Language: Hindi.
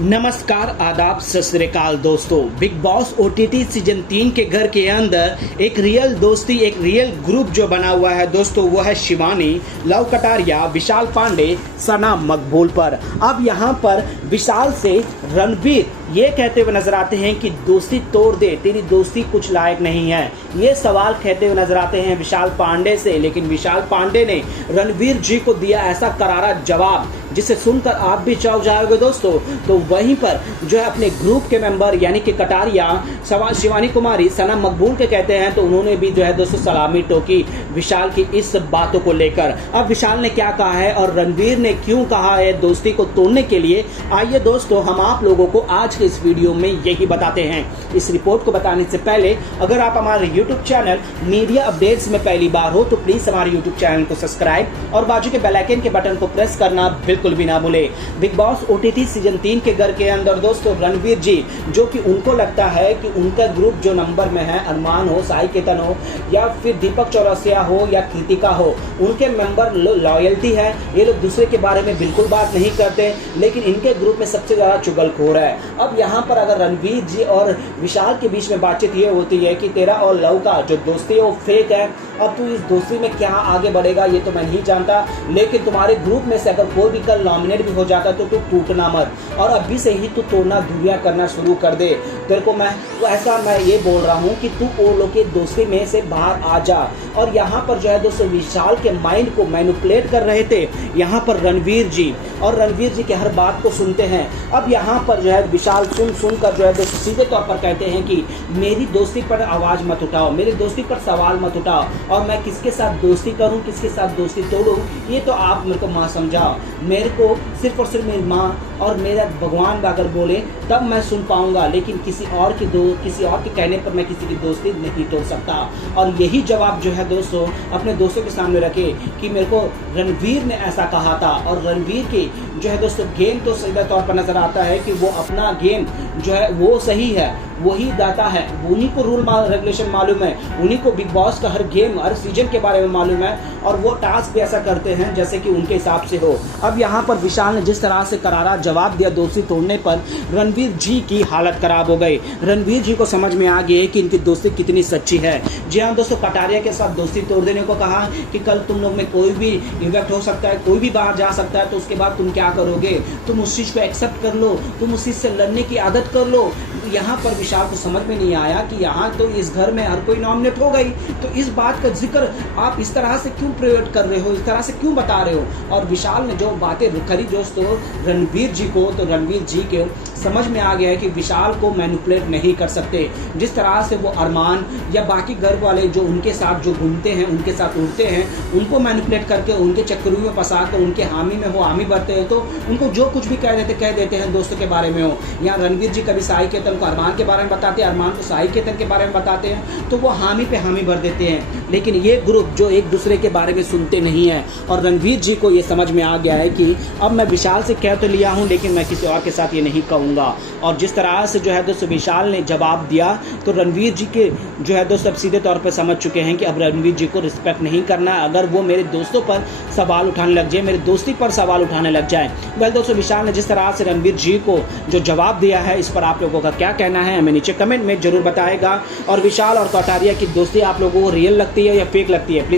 नमस्कार, आदाब, सत श्री अकाल दोस्तों। बिग बॉस ओटीटी सीजन 3 के घर के अंदर एक रियल दोस्ती, एक रियल ग्रुप जो बना हुआ है दोस्तों, वो है शिवानी, लव कटारिया, विशाल पांडे, सना मकबूल पर। अब यहाँ पर विशाल से रणवीर ये कहते हुए नजर आते हैं कि दोस्ती तोड़ दे, तेरी दोस्ती कुछ लायक नहीं है। ये सवाल कहते हुए नजर आते हैं विशाल पांडे से, लेकिन विशाल पांडे ने रणवीर जी को दिया ऐसा करारा जवाब जिसे सुनकर आप भी चौंक जाओगे दोस्तों। तो वहीं पर जो है अपने ग्रुप के मेंबर यानी कि कटारिया, शिवानी कुमारी, सना मकबूल के कहते हैं, तो उन्होंने भी जो है दोस्तों सलामी ठोकी विशाल की इस बातों को लेकर। अब विशाल ने क्या कहा है और रणवीर ने क्यों कहा है दोस्ती को तोड़ने के लिए, आइए दोस्तों हम आप लोगों को आज के इस वीडियो में यही बताते हैं। इस रिपोर्ट को बताने से पहले अगर आप हमारे यूट्यूब चैनल मीडिया अपडेट्स में पहली बार हो तो प्लीज हमारे यूट्यूब चैनल को सब्सक्राइब और बाजू के बेल आइकन के बटन को प्रेस करना बिल्कुल भी ना भूले। बिग बॉस ओटीटी सीजन 3 के घर के अंदर दोस्तों रणवीर जी, जो कि उनको लगता है कि उनका ग्रुप जो नंबर में है, अरमान हो, साई केतन हो या फिर दीपक चौरसिया हो या कृतिका हो, उनके मेंबर लॉयल्टी है। ये लोग दूसरे के बारे में बिल्कुल बात नहीं करते, लेकिन इनके ग्रुप में सबसे ज्यादा चुगलखोर है। अब यहाँ पर अगर रणवीर जी और विशाल के बीच में बातचीत ये होती है कि तेरा और लव का जो दोस्ती है वो फेक है, अब तू इस दोस्ती में क्या आगे बढ़ेगा ये तो मैं नहीं जानता, लेकिन तुम्हारे ग्रुप में से अगर कोई भी कल नॉमिनेट भी हो जाता तो तू टूटना मत और अभी से ही तू तोड़ना दूरियां करना शुरू कर दे। तेरे को मैं ये बोल रहा हूँ कि तू वो लोग के दोस्ती में से बाहर आ जा। और यहाँ पर जो है दोस्तों विशाल के माइंड को मैनिपुलेट कर रहे थे यहाँ पर रणवीर जी, और रणवीर जी के हर बात को सुनते हैं। अब यहाँ पर जो है विशाल सुनकर जो है दोस्तों सीधे तौर पर कहते हैं कि मेरी दोस्ती पर आवाज मत उठाओ, मेरी दोस्ती पर सवाल मत उठाओ, और मैं किसके साथ दोस्ती करूं, किसके साथ दोस्ती तोड़ूं, ये तो आप मेरे को माँ समझाओ। मेरे को सिर्फ और सिर्फ मेरी माँ और मेरा भगवान अगर बोले तब मैं सुन पाऊंगा, लेकिन किसी और के कहने पर मैं किसी की दोस्ती नहीं तोड़ सकता। और यही जवाब जो है दोस्तों अपने दोस्तों के सामने रखे कि मेरे को रणवीर ने ऐसा कहा था। और रणवीर की जो है दोस्तों गेम तो सीधे तौर पर नजर आता है कि वो अपना गेम जो है वो सही है, वही दाता है, उन्हीं को रूल रेगुलेशन मालूम है, उन्हीं को बिग बॉस का हर गेम हर सीजन के बारे में मालूम है, और वो टास्क भी ऐसा करते हैं जैसे कि उनके हिसाब से हो। अब यहाँ पर विशाल ने जिस तरह से करारा जवाब दिया दोस्ती तोड़ने पर, रणवीर जी की हालत खराब हो गई। रणवीर जी को समझ में आ गया कि इनकी दोस्ती कितनी सच्ची है। जी हाँ दोस्तों, कटारिया के साथ दोस्ती तोड़ देने को कहा कि कल तुम लोग में कोई भी इफेक्ट हो सकता है, कोई भी बाहर जा सकता है, तो उसके बाद तुम क्या करोगे, तुम उस चीज़ को एक्सेप्ट कर लो, तुम उस चीज़ से लड़ने की आदत कर लो। यहाँ पर विशाल को समझ में नहीं आया कि यहाँ तो इस घर में हर कोई नॉमिनेट हो गई, तो इस बात का जिक्र आप इस तरह से क्यों प्रयोग कर रहे हो, इस तरह से क्यों बता रहे हो। और विशाल ने जो बातें करी दोस्तों रणवीर जी को, तो रणवीर जी के समझ में आ गया है कि विशाल को मैनिपुलेट नहीं कर सकते। जिस तरह से वो अरमान या बाकी घर वाले जो उनके साथ जो घूमते हैं, उनके साथ उड़ते हैं, उनको मैनिपुलेट करके उनके चक्करों में फंसा कर उनके हामी में वो हामी भरते हैं, तो उनको जो कुछ भी कह देते हैं दोस्तों के बारे में हो। यहाँ रणवीर जी कभी साई केतन को अरमान के बारे में बताते हैं, अरमान को साई केतन के बारे में बताते हैं, तो वो हामी पे हामी भर देते हैं। लेकिन ये ग्रुप जो एक दूसरे के बारे में सुनते नहीं है, और रणवीर जी को ये समझ में आ गया है कि अब मैं विशाल से कह तो लिया हूँ, लेकिन मैं किसी और के साथ ये नहीं कहूँगा। और जिस तरह से जो है दोस्तों विशाल ने जवाब दिया, तो रणवीर जी के जो है दोस्तों सीधे तौर पर समझ चुके हैं कि अब रणवीर जी को रिस्पेक्ट नहीं करना है। अगर वो मेरे दोस्तों पर सवाल उठाने लग जाए, मेरी दोस्ती पर सवाल उठाने लग जाए। वेल दोस्तों, विशाल ने जिस तरह से रणवीर जी को जो जवाब दिया है, इस पर आप लोगों का क्या कहना है हमें नीचे कमेंट में जरूर बताएगा। और विशाल और कटारिया की दोस्ती आप लोगों को रियल लगती है या फेक लगती है, प्लीज